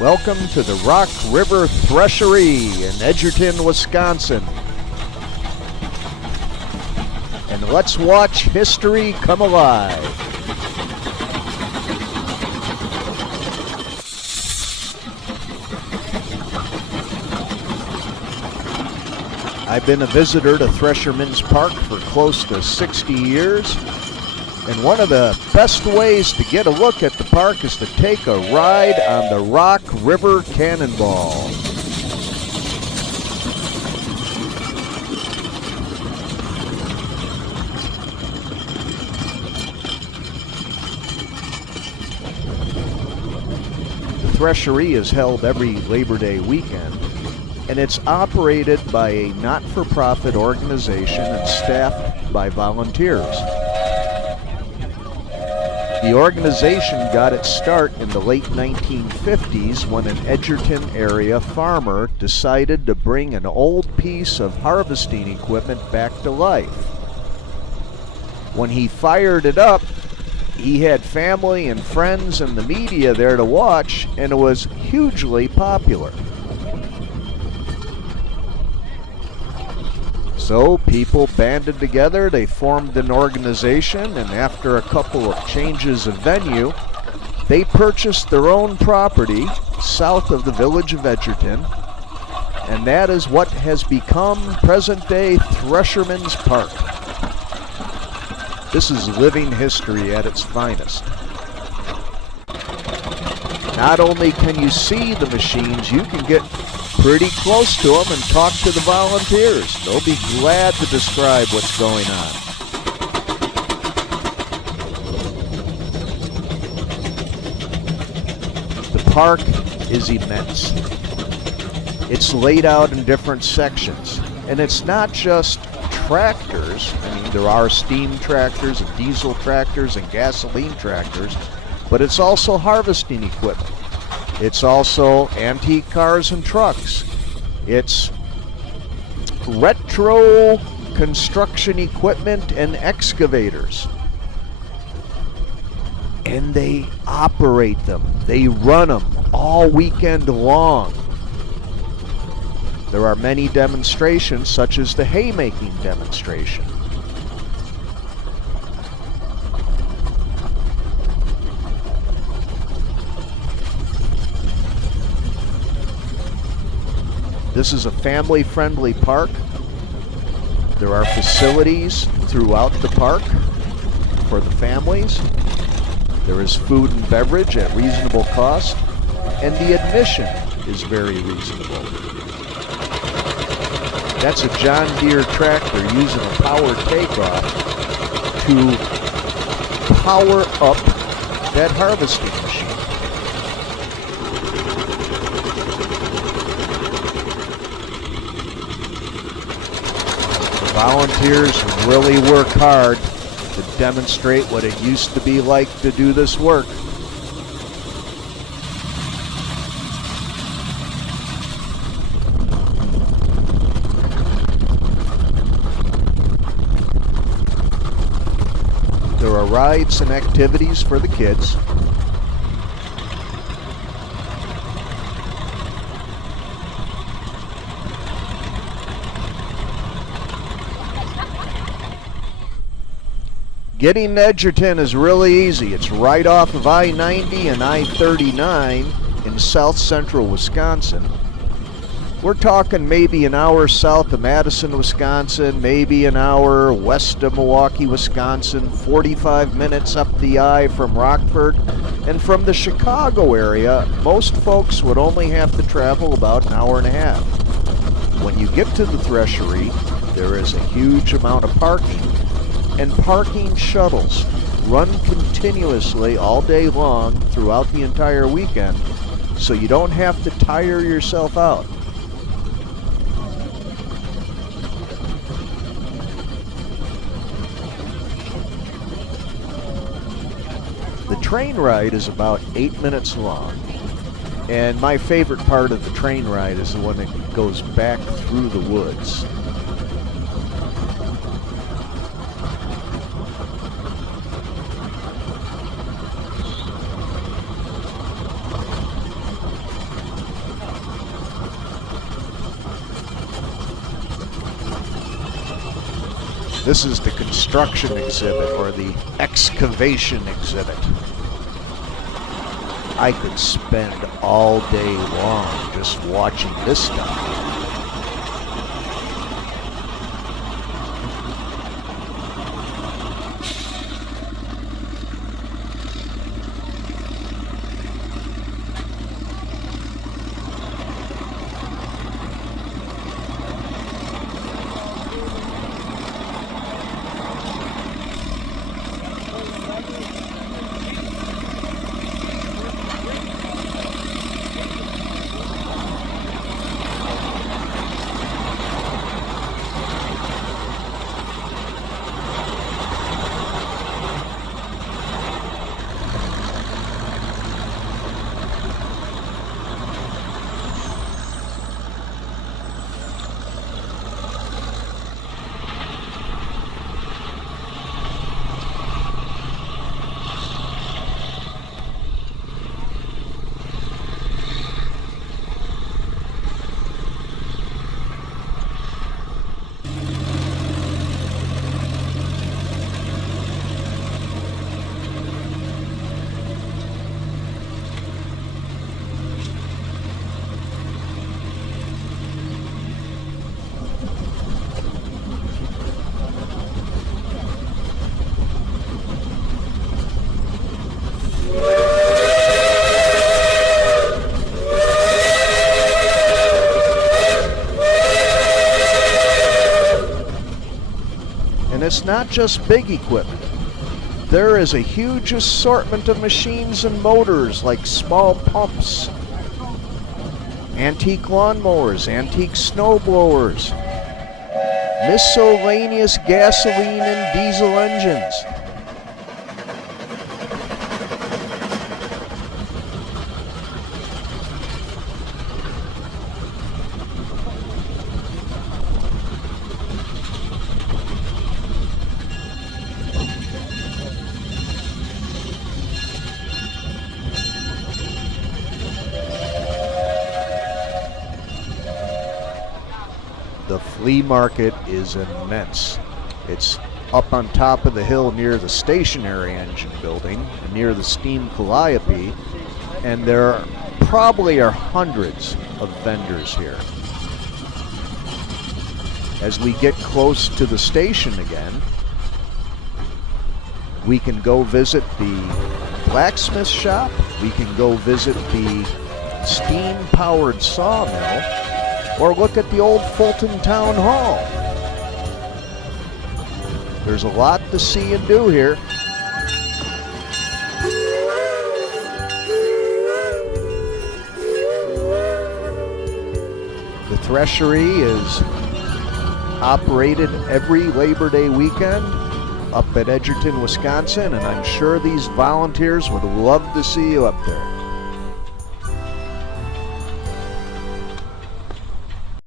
Welcome to the Rock River Thresheree in Edgerton, Wisconsin. And let's watch history come alive. I've been a visitor to Thresherman's Park for close to 60 years. And one of the best ways to get a look at the park is to take a ride on the Rock River Cannonball. The Thresheree is held every Labor Day weekend, and it's operated by a not-for-profit organization and staffed by volunteers. The organization got its start in the late 1950s when an Edgerton area farmer decided to bring an old piece of harvesting equipment back to life. When he fired it up, he had family and friends and the media there to watch, and it was hugely popular. So people banded together, they formed an organization, and after a couple of changes of venue, they purchased their own property south of the village of Edgerton, and that is what has become present-day Thresherman's Park. This is living history at its finest. Not only can you see the machines, you can get pretty close to them and talk to the volunteers. They'll be glad to describe what's going on. The park is immense. It's laid out in different sections, and it's not just tractors. I mean, there are steam tractors and diesel tractors and gasoline tractors, but it's also harvesting equipment. It's also antique cars and trucks. It's retro construction equipment and excavators. And they operate them. They run them all weekend long. There are many demonstrations, such as the haymaking demonstration. This is a family-friendly park. There are facilities throughout the park for the families. There is food and beverage at reasonable cost, and the admission is very reasonable. That's a John Deere tractor using a power takeoff to power up that harvesting machine. Volunteers really work hard to demonstrate what it used to be like to do this work. There are rides and activities for the kids. Getting to Edgerton is really easy. It's right off of I-90 and I-39 in south central Wisconsin. We're talking maybe an hour south of Madison, Wisconsin, maybe an hour west of Milwaukee, Wisconsin, 45 minutes up the I from Rockford. And from the Chicago area, most folks would only have to travel about an hour and a half. When you get to the Thresheree, there is a huge amount of parking. And parking shuttles run continuously all day long throughout the entire weekend, so you don't have to tire yourself out. The train ride is about 8 minutes long, and my favorite part of the train ride is the one that goes back through the woods. This is the construction exhibit or the excavation exhibit. I could spend all day long just watching this stuff. And it's not just big equipment. There is a huge assortment of machines and motors like small pumps, antique lawnmowers, antique snowblowers, miscellaneous gasoline and diesel engines. The flea market is immense. It's up on top of the hill near the stationary engine building, near the steam calliope, and there probably are hundreds of vendors here. As we get close to the station again, we can go visit the blacksmith shop, we can go visit the steam-powered sawmill, or look at the old Fulton Town Hall. There's a lot to see and do here. The Thresheree is operated every Labor Day weekend up at Edgerton, Wisconsin, and I'm sure these volunteers would love to see you up there.